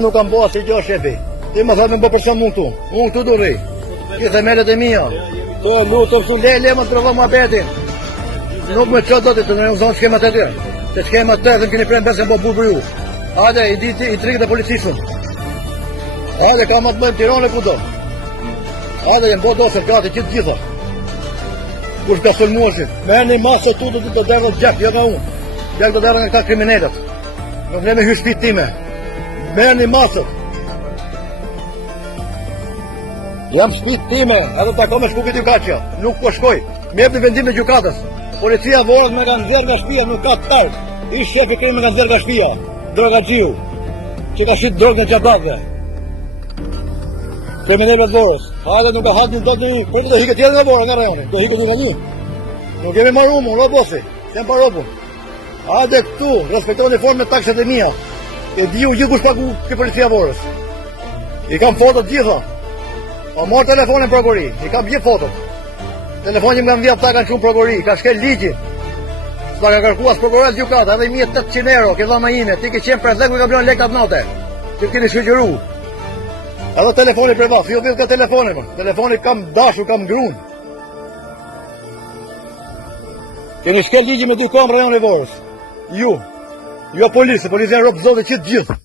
Nuk kam bëha si gjo shefi. Ti më thot me bë për shumë mund këtu. Unë këtu du rri. Ti themelet e mija. Të lutëm su le më të rëvë më abetin. Nuk me qëtë do të në zonë shkemat e tërë. Se shkemat të dhe më keni prejnë besën bo burë për ju. Hajde, i trikët e policisën. Hajde, ka më të bëjmë Tirane ku do. Hajde, jem bo dosër gati qitë gjitha. Kush ka sulmuashit. Me një masë të tu të derdhët gjak, jo nga unë. Gjak të derdhët nga këta kriminellet. Nuk ne me hy shpit time. Me një masët. Jam shpit time, edhe të ako me shku këtë gjukatja. Nuk po shkoj. Me jep në vendim në gjukatës. Policia vorët me nga nëzirë nga shpia, nuk ka të tarë. Ish shefi krimi me nga nëzirë nga shpia. Droga gjiu. Që ka shqit drogë në gjabatve. Krimineve të vorës. Hajde nuk ka hatë një zotë një. Për të hike tjetë nga vorë, nga rajoni. Do hike të nga një. Nuk kemi marru mu, robosi. Sem pa robun. Hajde këtu, respektoni formë me takset e mija. E di u gjithë kush pagu ke policia vorës. I kam fotot gjitha. O morë telefonin prokuri. I kam gjithë fotot. Telefonin nga mvjep ta kanë shumë prokuri. Ka shkel ligji. Sa ka kërkuas prokurat gjukata, edhe 1.800 euro, ke dhama ime. Ti ke qenë prezek, ka blon lektat note. Ti keni shqyqëru. Edhe telefoni privat, jo vjetë ka telefoni më. Telefoni kam dashu, kam grun. Keni shkel ligji me 2 kam rajon e vorës. Ju. Jo polisi, polisi janë ropë zote qitë gjithë.